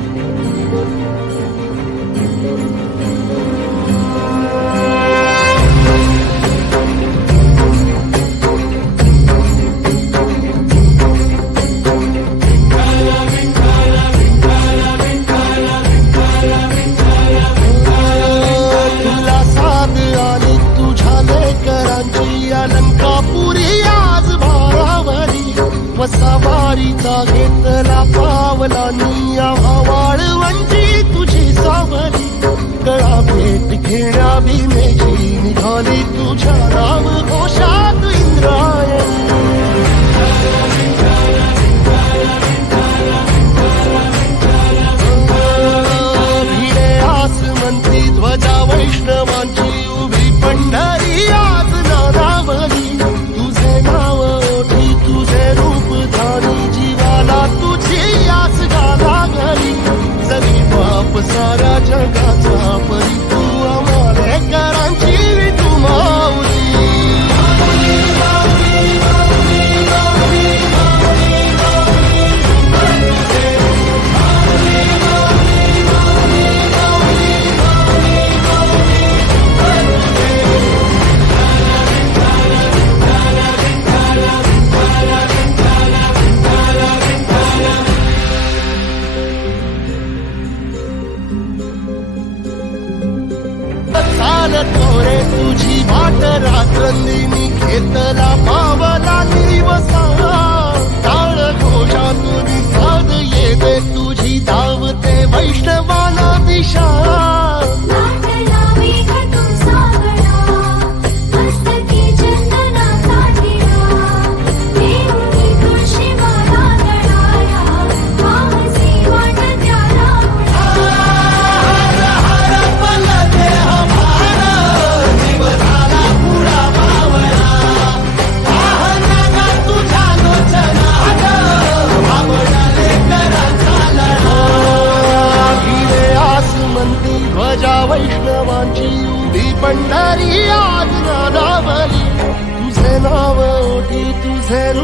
Oh व सवारीचा घेतला पावला निया भावा तोरे तुझी वाट रात्रंदी मी घेतला. पंढरी आज नावली तुझे नाव ओठी तुझे